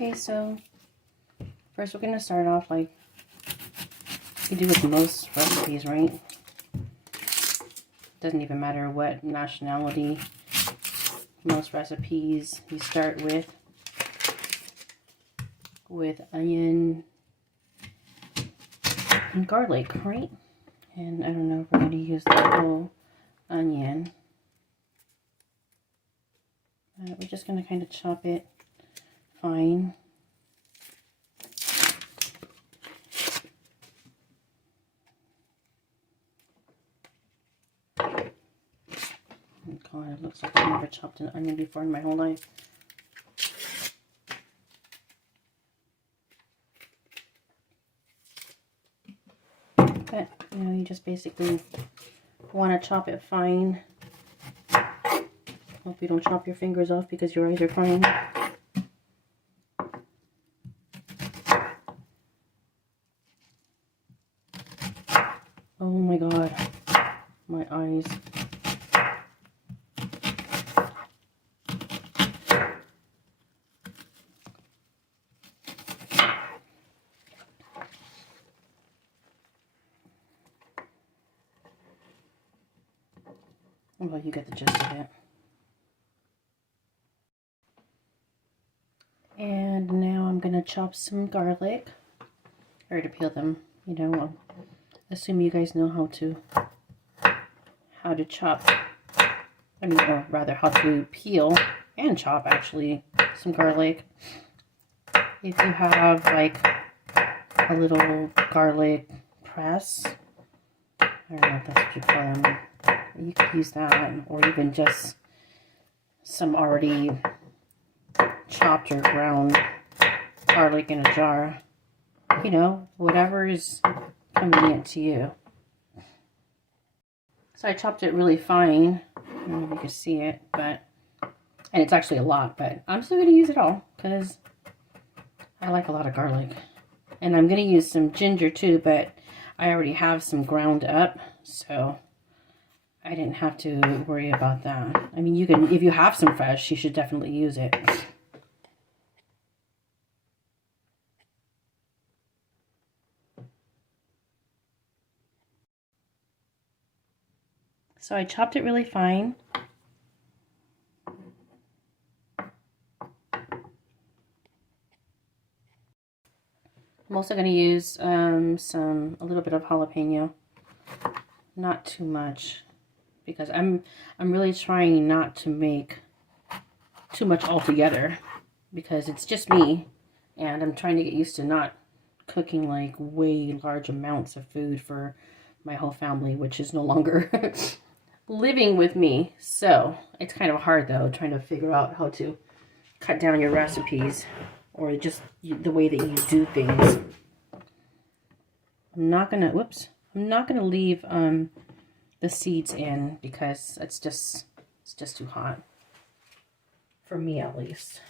Okay, so first we're going to start off like you do with most recipes, right? Doesn't even matter what nationality. Most recipes you start with onion and garlic, right? And I don't know if we're going to use the whole onion. We're just going to kind of chop it fine. God, it looks like I've never chopped an onion before in my whole life. But, you know, you just basically want to chop it fine. Hope you don't chop your fingers off because your eyes are crying. Oh my God, my eyes. Well, you get the gist of it. And now I'm going to chop some garlic. Or to peel them, you know. I'll assume you guys know how to chop. I mean, or rather how to peel and chop, actually, some garlic. If you have, like, a little garlic press, I don't know if that's what you call them, you could use that, or even just some already chopped or ground garlic in a jar. You know, whatever is convenient to you. So I chopped it really fine. I don't know if you can see it, and it's actually a lot, but I'm still going to use it all because I like a lot of garlic. And I'm going to use some ginger too, but I already have some ground up, so I didn't have to worry about that. I mean, you can, if you have some fresh, you should definitely use it. So I chopped it really fine. I'm also going to use a little bit of jalapeno, not too much, because I'm really trying not to make too much altogether, because it's just me, and I'm trying to get used to not cooking like way large amounts of food for my whole family, which is no longer living with me. So it's kind of hard though, trying to figure out how to cut down your recipes or just the way that you do things. I'm not gonna leave the seeds in because it's just too hot for me, at least.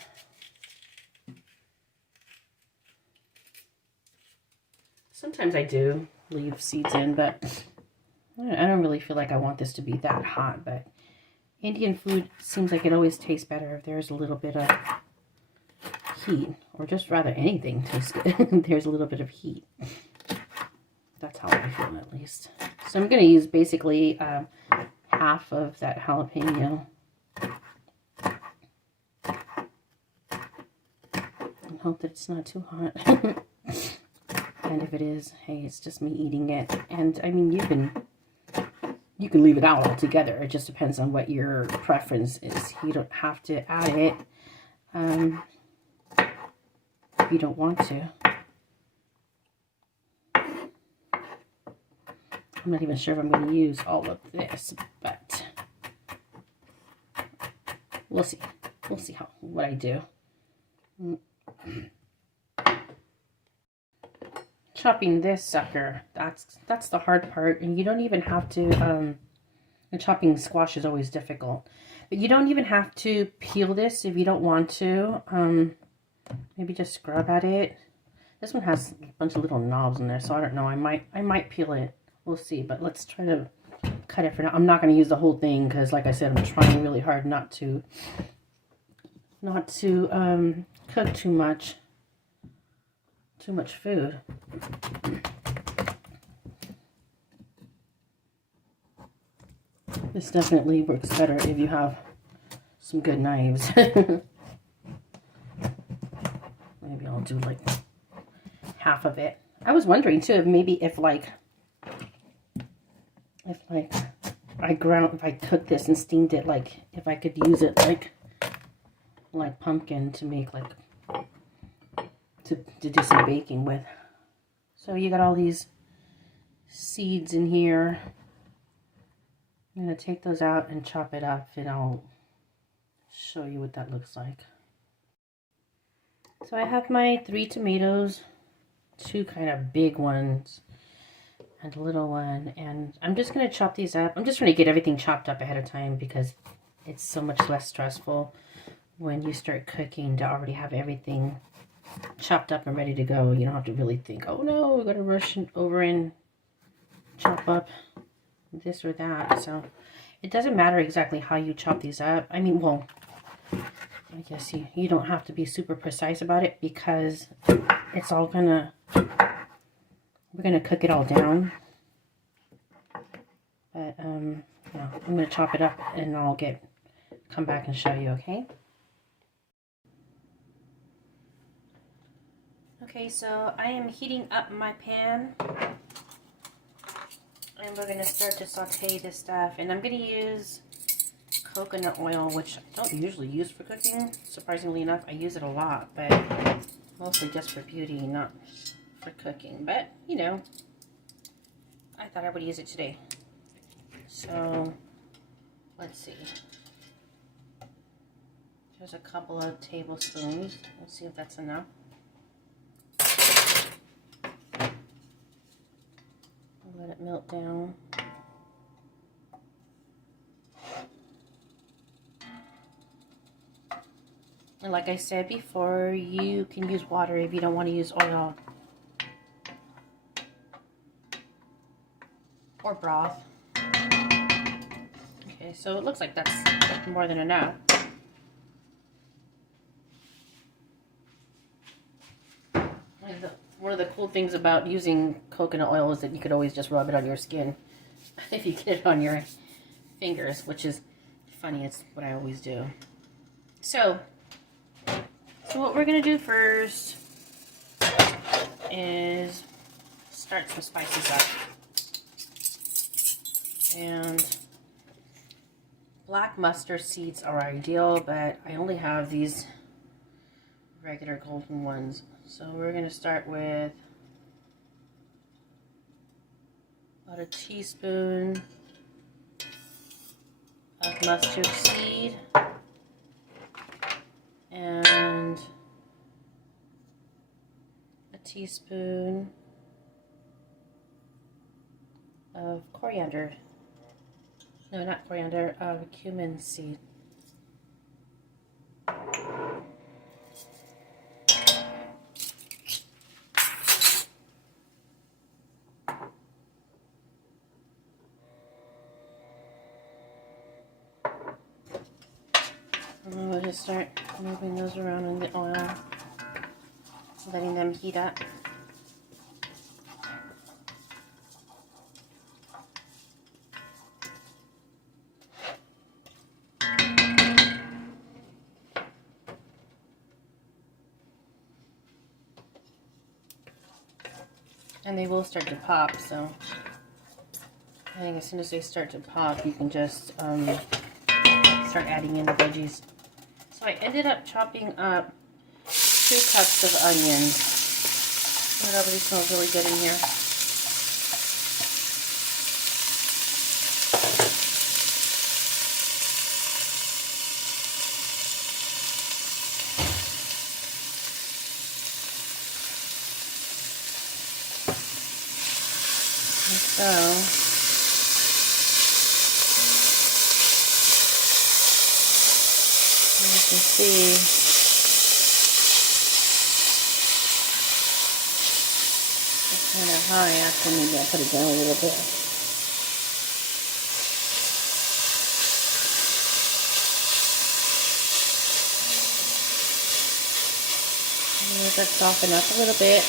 Sometimes I do leave seeds in, but I don't really feel like I want this to be that hot. But Indian food seems like it always tastes better if there's a little bit of heat, or just rather anything tastes good. There's a little bit of heat. That's how I feel, at least. So I'm going to use basically half of that jalapeno. And hope that it's not too hot. And if it is, hey, it's just me eating it. And I mean, you can leave it out altogether. It just depends on what your preference is. You don't have to add it if you don't want to. I'm not even sure if I'm going to use all of this, but we'll see. We'll see what I do. Chopping this sucker, that's the hard part, and you don't even have to, and chopping squash is always difficult, but you don't even have to peel this if you don't want to. Maybe just scrub at it. This one has a bunch of little knobs in there, so I don't know, I might peel it. We'll see, but let's try to cut it for now. I'm not going to use the whole thing because, like I said, I'm trying really hard not to cook too much food. This definitely works better if you have some good knives. Maybe I'll do like half of it. I was wondering too, maybe if I cooked this and steamed it, like if I could use it like pumpkin to make like to do some baking with. So you got all these seeds in here. I'm going to take those out and chop it up, and I'll show you what that looks like. So I have my 3 tomatoes, 2 kind of big ones and a little one, and I'm just going to chop these up. I'm just trying to get everything chopped up ahead of time because it's so much less stressful when you start cooking to already have everything chopped up and ready to go. You don't have to really think, oh no, we're going to rush over and chop up this or that. So it doesn't matter exactly how you chop these up. I mean, well, I guess you don't have to be super precise about it because it's all we're gonna cook it all down. But yeah, I'm gonna chop it up and I'll come back and show you, okay? Okay, so I am heating up my pan. And we're going to start to saute this stuff. And I'm going to use coconut oil, which I don't usually use for cooking. Surprisingly enough, I use it a lot, but mostly just for beauty, not for cooking. But, you know, I thought I would use it today. So, let's see. There's a couple of tablespoons. Let's see if that's enough. Let it melt down. And like I said before, you can use water if you don't want to use oil. Or broth. Okay, so it looks like that's more than enough. One of the cool things about using coconut oil is that you could always just rub it on your skin if you get it on your fingers, which is funny. It's what I always do. So what we're going to do first is start some spices up. And black mustard seeds are ideal, but I only have these regular golden ones. So we're going to start with about a teaspoon of mustard seed and a teaspoon of coriander. No, not coriander, cumin seed. And we'll just start moving those around in the oil, letting them heat up. And they will start to pop, so I think as soon as they start to pop, you can just start adding in the veggies. So I ended up chopping up 2 cups of onions. It already smells really good in here. So, you can see it's kind of high. Actually, maybe I'll put it down a little bit. Let that soften up a little bit.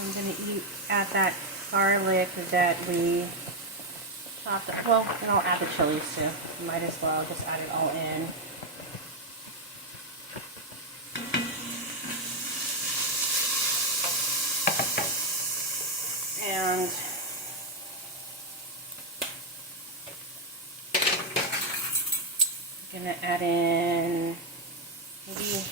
I'm going to add that garlic that we chopped up. Well, and I'll add the chilies too. Might as well just add it all in. And I'm going to add in maybe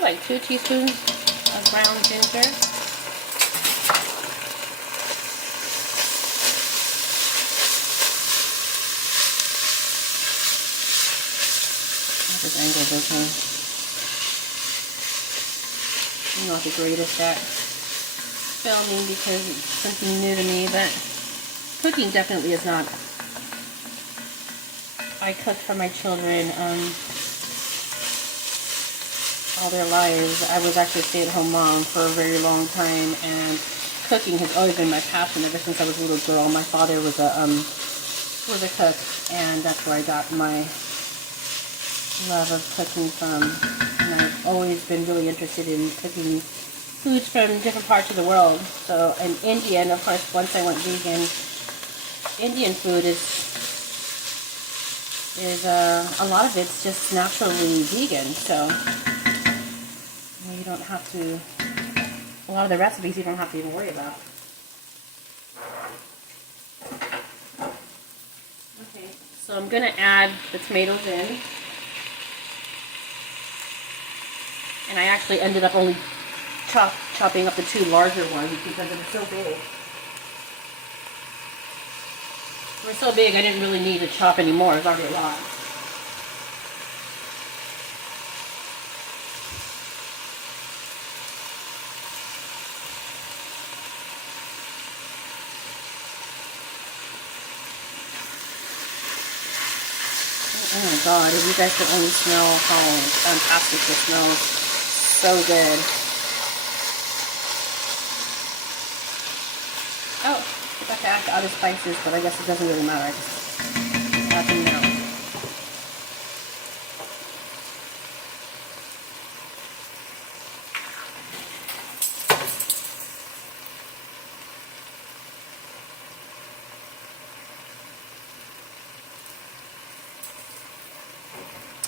like 2 teaspoons of ground ginger. This angle is okay. I'm not the greatest at filming because it's something new to me, but cooking definitely is not. I cooked for my children all their lives. I was actually a stay-at-home mom for a very long time, and cooking has always been my passion ever since I was a little girl. My father was a cook, and that's where I got my love of cooking from. And I've always been really interested in cooking foods from different parts of the world. So in India, and of course once I went vegan, Indian food is a lot of it's just naturally vegan. So you don't have to, a lot of the recipes you don't have to even worry about. Okay, so I'm gonna add the tomatoes in. And I actually ended up only chopping up the 2 larger ones because they were so big. They were so big I didn't really need to chop anymore. It was already a lot. Oh my god, if you guys could only smell how fantastic this smells. So good. Oh, I forgot to add the other spices, but I guess it doesn't really matter. I just add them now.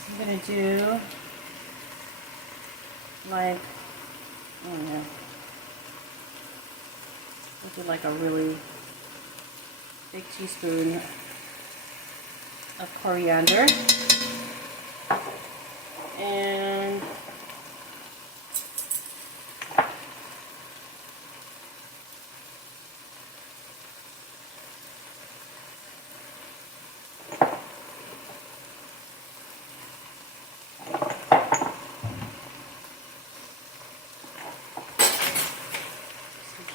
I'm gonna do like, I don't know, I'll do like a really big teaspoon of coriander, and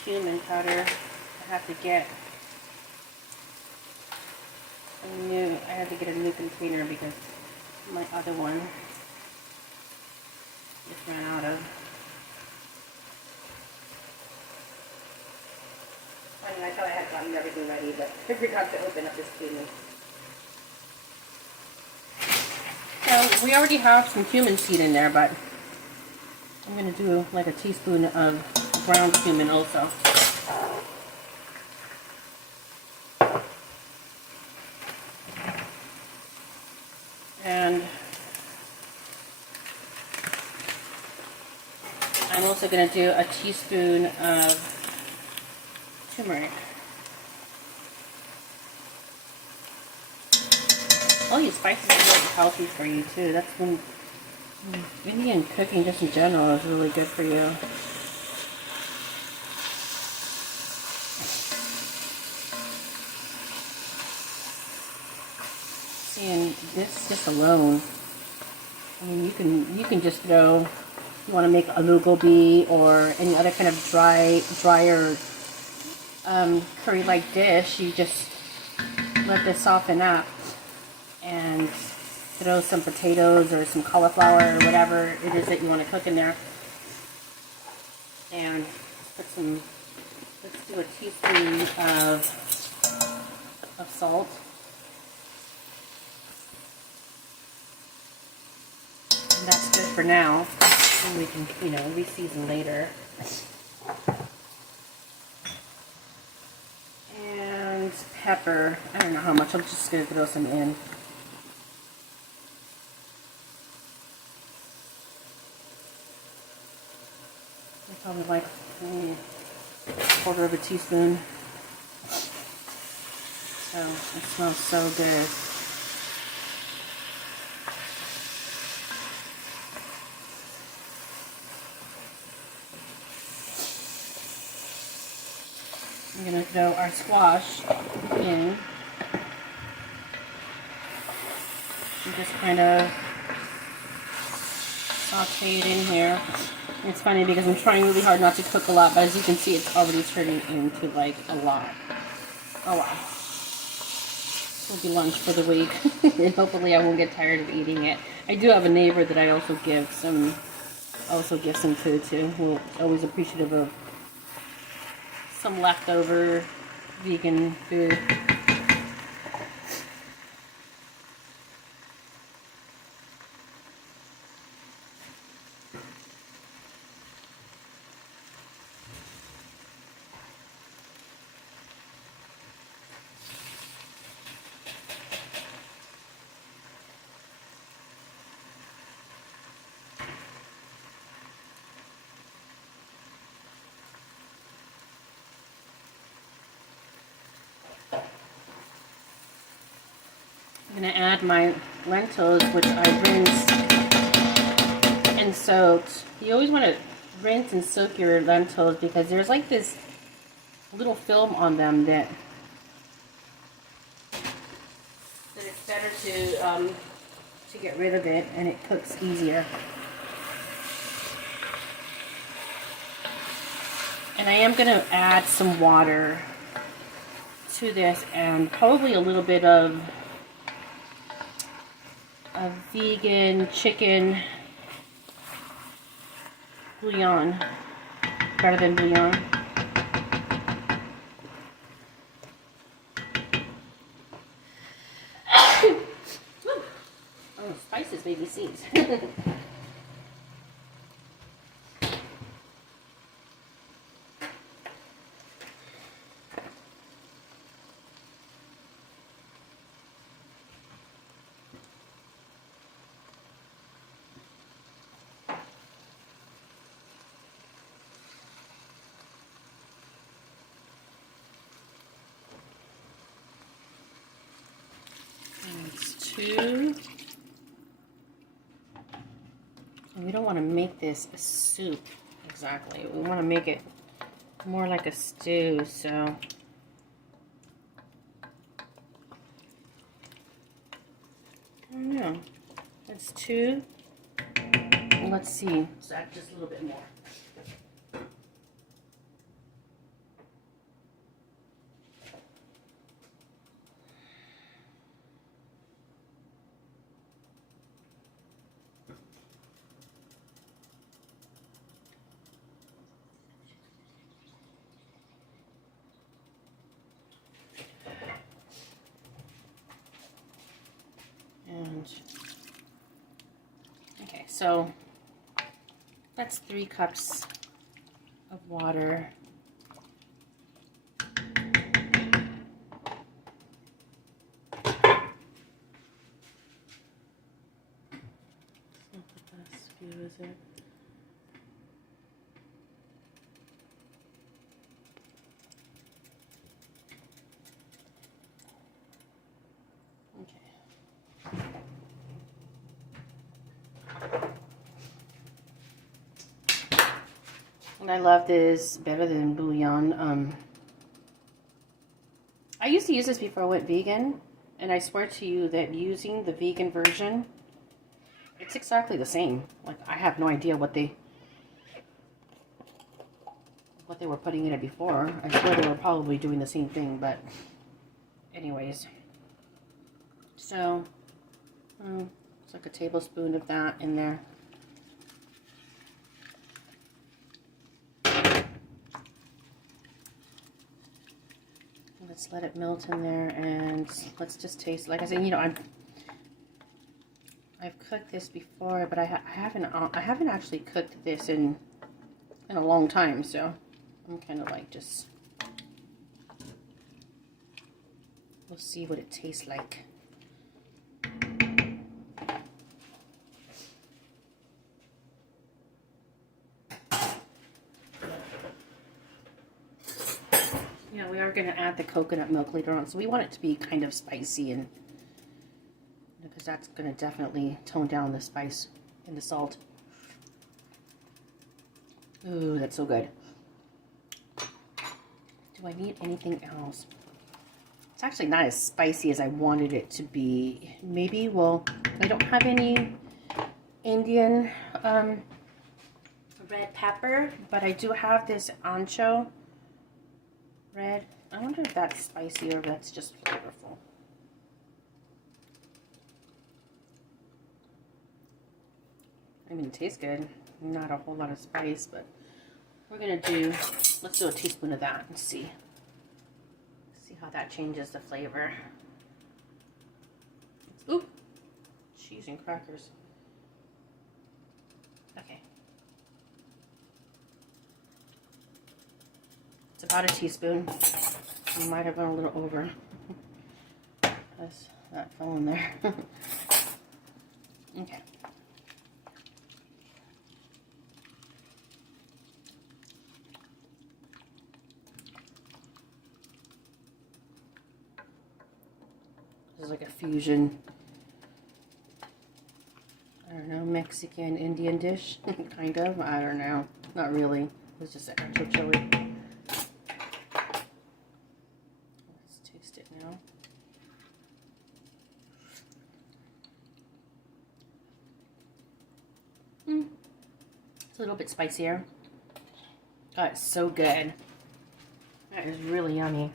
cumin powder. I have to get a new container because my other one just ran out of. I mean, I thought I had gotten everything ready, but I forgot to open up this cumin. So we already have some cumin seed in there, but I'm going to do like a teaspoon of ground cumin also. And I'm also going to do a teaspoon of turmeric. All these spices are really healthy for you too. That's when Indian cooking just in general is really good for you. seeing this just alone. I mean, you can just throw. You want to make a bulgogi or any other kind of drier curry-like dish. You just let this soften up and throw some potatoes or some cauliflower or whatever it is that you want to cook in there. And put some, let's do a teaspoon of salt. And that's good for now. And we can, you know, re-season later. And pepper. I don't know how much. I'm just going to throw some in. Probably like a quarter of a teaspoon. So it smells so good. I'm going to throw our squash in. And just kind of saute it in here. It's funny because I'm trying really hard not to cook a lot, but as you can see, it's already turning into like a lot. Oh wow. This will be lunch for the week. And hopefully I won't get tired of eating it. I do have a neighbor that I also give some food to, who's always appreciative of some leftover vegan food. I'm going to add my lentils, which I rinsed and soaked. You always want to rinse and soak your lentils because there's like this little film on them that it's better to get rid of it, and it cooks easier. And I am going to add some water to this and probably a little bit of a vegan chicken bouillon, better than bouillon. Oh, spices made me sneeze. And we don't want to make this a soup exactly. We want to make it more like a stew, so I don't know. That's 2. Let's see. So add just a little bit more. Okay, so that's 3 cups of water. Is it? And I love this better than bouillon. I used to use this before I went vegan, And I swear to you that using the vegan version, it's exactly the same. Like, I have no idea what they were putting in it before. I swear they were probably doing the same thing, but anyways. So, it's like a tablespoon of that in there. Let's let it melt in there, and let's just taste. Like I said, you know, I've cooked this before, but I haven't actually cooked this in a long time, so I'm kind of like just, we'll see what it tastes like. Yeah, we are going to add the coconut milk later on, so we want it to be kind of spicy, and because that's going to definitely tone down the spice and the salt. Ooh, that's so good. Do I need anything else? It's actually not as spicy as I wanted it to be. Maybe, well, I don't have any Indian red pepper, but I do have this ancho red. I wonder if that's spicy or if that's just flavorful. I mean, it tastes good. Not a whole lot of spice, but we're gonna do, let's do a teaspoon of that and see how that changes the flavor. Ooh, cheese and crackers. Okay. It's about a teaspoon. I might have gone a little over. Because that fell in there. Okay. This is like a fusion, I don't know, Mexican Indian dish, kind of. I don't know, not really. It's just extra chili. Let's taste it now. It's a little bit spicier. Oh, it's so good. That is really yummy.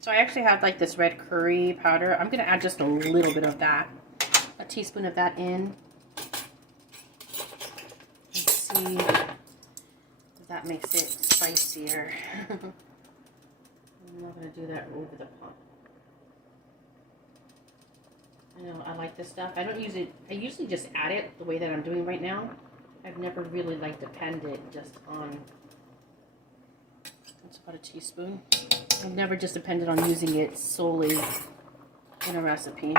So I actually have like this red curry powder. I'm gonna add just a little bit of that, a teaspoon of that in. Let's see if that makes it spicier. I'm not gonna do that over the pot. I know I like this stuff. I don't use it. I usually just add it the way that I'm doing right now. I've never really like depended just on. That's about a teaspoon. I've never just depended on using it solely in a recipe.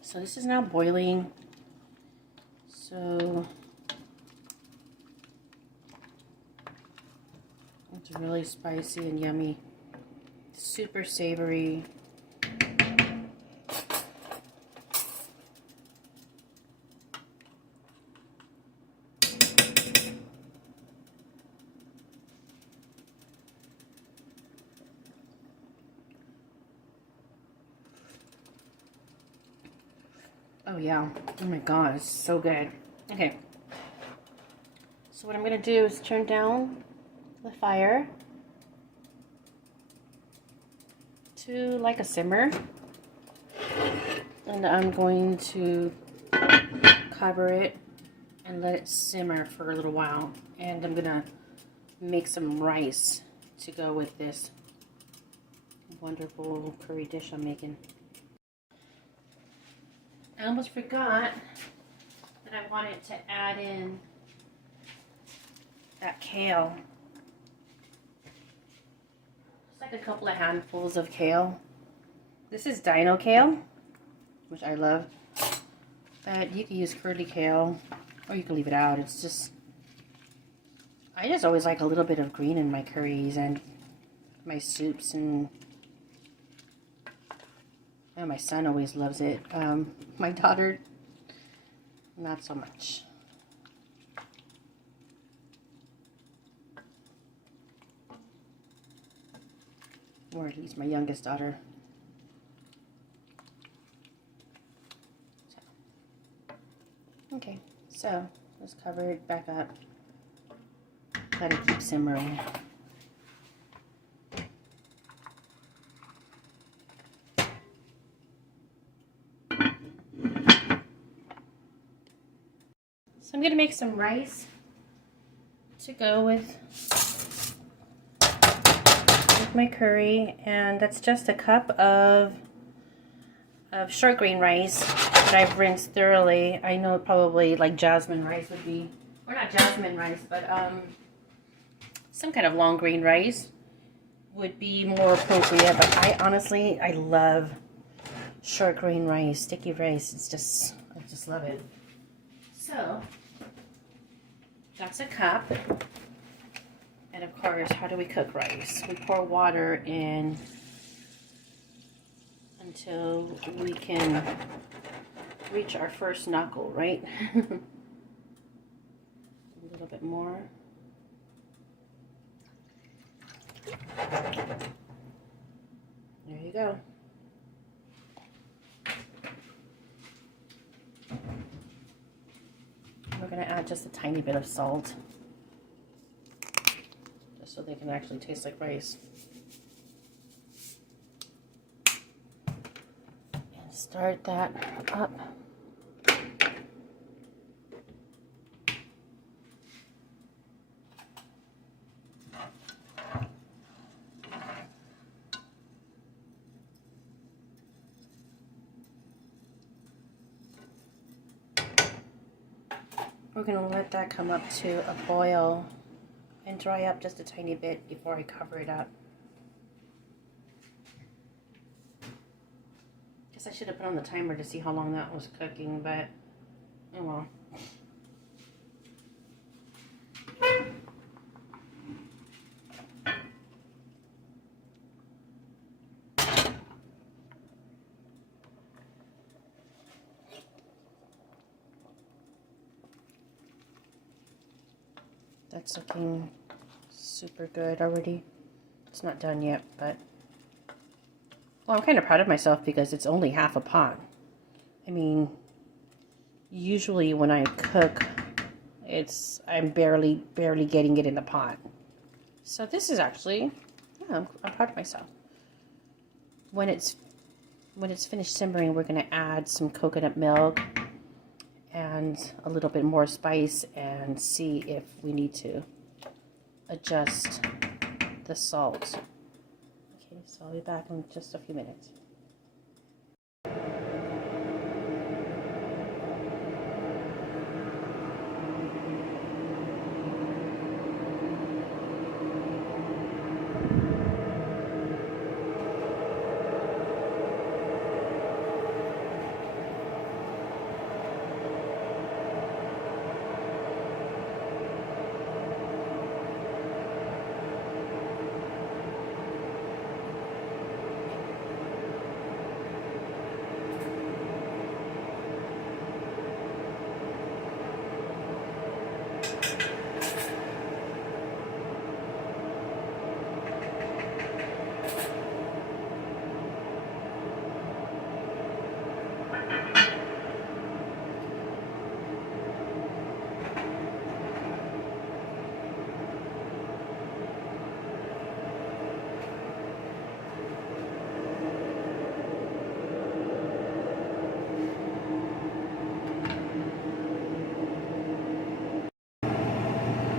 So this is now boiling. So it's really spicy and yummy. Super savory. Oh yeah, oh my god, it's so good. Okay, so what I'm gonna do is turn down the fire to like a simmer, and I'm going to cover it and let it simmer for a little while, and I'm gonna make some rice to go with this wonderful curry dish I'm making. I almost forgot that I wanted to add in that kale. It's like a couple of handfuls of kale. This is dino kale, which I love. But you can use curly kale, or you can leave it out. It's just, I just always like a little bit of green in my curries, and my soups, and oh, my son always loves it. My daughter, not so much. Or at least my youngest daughter. Okay, so let's cover it back up. Let it keep simmering. So I'm going to make some rice to go with my curry, and that's just a cup of short grain rice that I've rinsed thoroughly. I know probably like jasmine rice would be, or not jasmine rice, but some kind of long grain rice would be more appropriate. But I love short grain rice, sticky rice. I just love it. So that's a cup. And of course, how do we cook rice? We pour water in until we can reach our first knuckle, right? A little bit more. There you go. We're going to add just a tiny bit of salt, just so they can actually taste like rice. And start that up. We're going to let that come up to a boil and dry up just a tiny bit before I cover it up. Guess I should have put on the timer to see how long that was cooking, but oh well. That's looking super good already. It's not done yet, but well, I'm kind of proud of myself because it's only half a pot. I mean, usually when I cook, I'm barely getting it in the pot. So this is actually, yeah, I'm proud of myself. When it's finished simmering, we're going to add some coconut milk and a little bit more spice and see if we need to adjust the salt. Okay, so I'll be back in just a few minutes.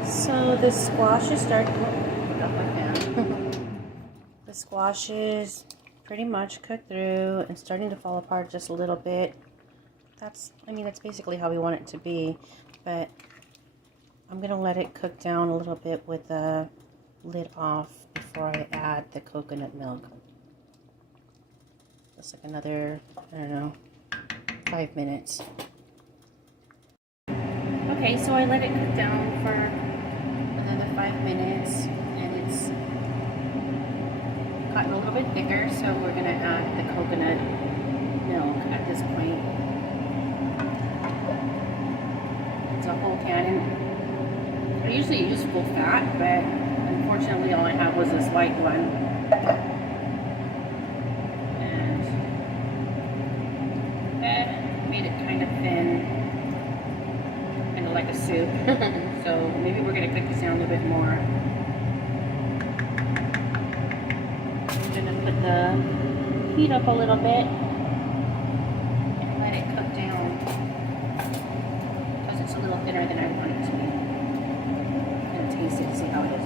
So the squash is starting. The squash is pretty much cooked through and starting to fall apart just a little bit. That's basically how we want it to be. But I'm gonna let it cook down a little bit with the lid off before I add the coconut milk. Just like another, I don't know, 5 minutes. Okay, so I let it cook down for another 5 minutes, and gotten a little bit thicker, so we're going to add the coconut milk at this point. It's a whole can. And I usually use full fat, but unfortunately all I have was this light one. And made it kind of thin, kind of like a soup. So maybe we're going to cook this down a little bit more. Put the heat up a little bit and let it cook down because it's a little thinner than I want it to be. I'm going to taste it to see how it is.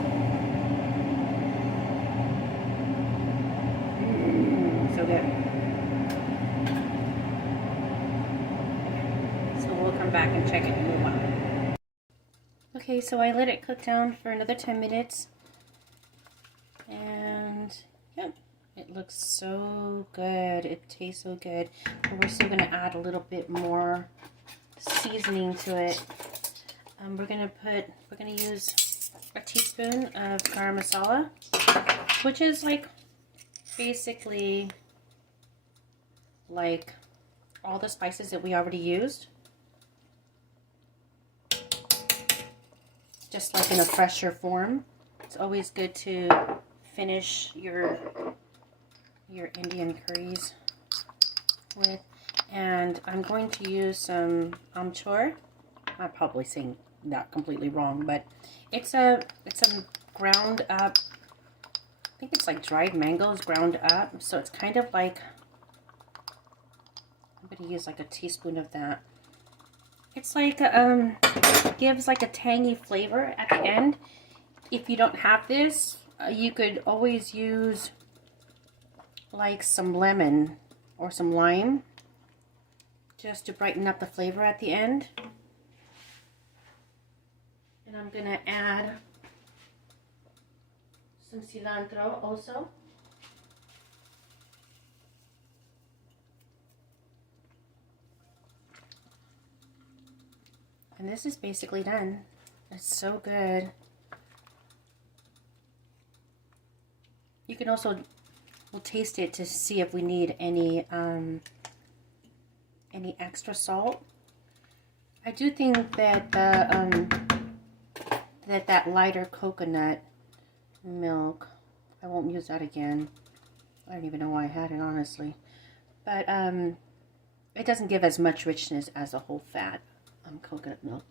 So good. So we'll come back and check it in a little while. Okay, so I let it cook down for another 10 minutes. And yeah. It looks so good. It tastes so good. And we're still going to add a little bit more seasoning to it. We're going to use a teaspoon of garam masala, which is like basically like all the spices that we already used. Just like in a fresher form. It's always good to finish your Indian curries with. And I'm going to use some amchur. I'm probably saying that completely wrong, but it's a ground up, I think it's like dried mangoes ground up, so it's kind of like, I'm going to use like a teaspoon of that. It's like gives like a tangy flavor at the end. If you don't have this, you could always use like some lemon or some lime just to brighten up the flavor at the end. And I'm gonna add some cilantro also. And this is basically done. It's so good. You can also, we'll taste it to see if we need any extra salt. I do think that the that lighter coconut milk, I won't use that again. I don't even know why I had it, honestly. But it doesn't give as much richness as a whole fat coconut milk.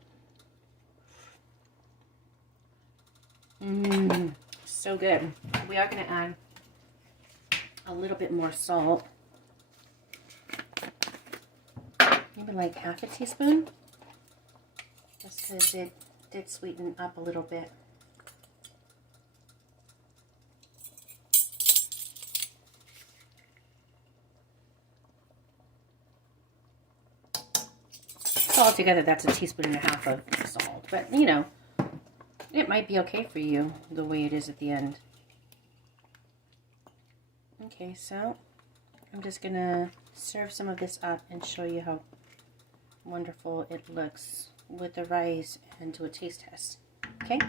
So good. We are going to add a little bit more salt. Maybe like half a teaspoon. Just because it did sweeten up a little bit. So altogether that's a teaspoon and a half of salt. But you know, it might be okay for you the way it is at the end. Okay, so I'm just gonna serve some of this up and show you how wonderful it looks with the rice and do a taste test. Okay?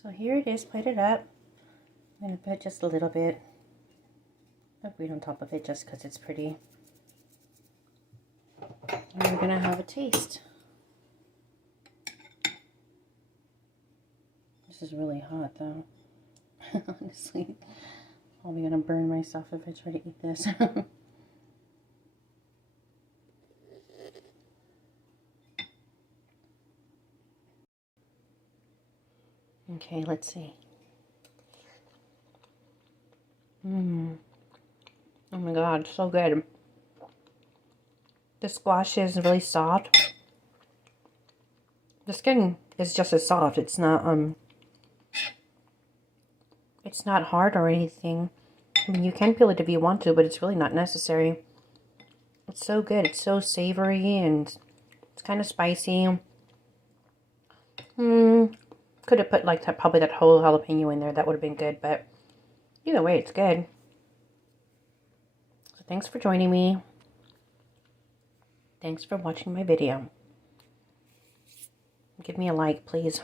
So here it is plated up. I'm gonna put just a little bit of wheat on top of it just because it's pretty. And we're gonna have a taste. This is really hot though. Honestly, I'm gonna burn myself if I try to eat this. Okay, let's see. Oh my god, so good. The squash is really soft. The skin is just as soft. It's not hard or anything. I mean, you can peel it if you want to, but it's really not necessary. It's so good. It's so savory and it's kind of spicy. Could have put like probably that whole jalapeno in there. That would have been good, but either way, it's good. So thanks for joining me. Thanks for watching my video. Give me a like, please.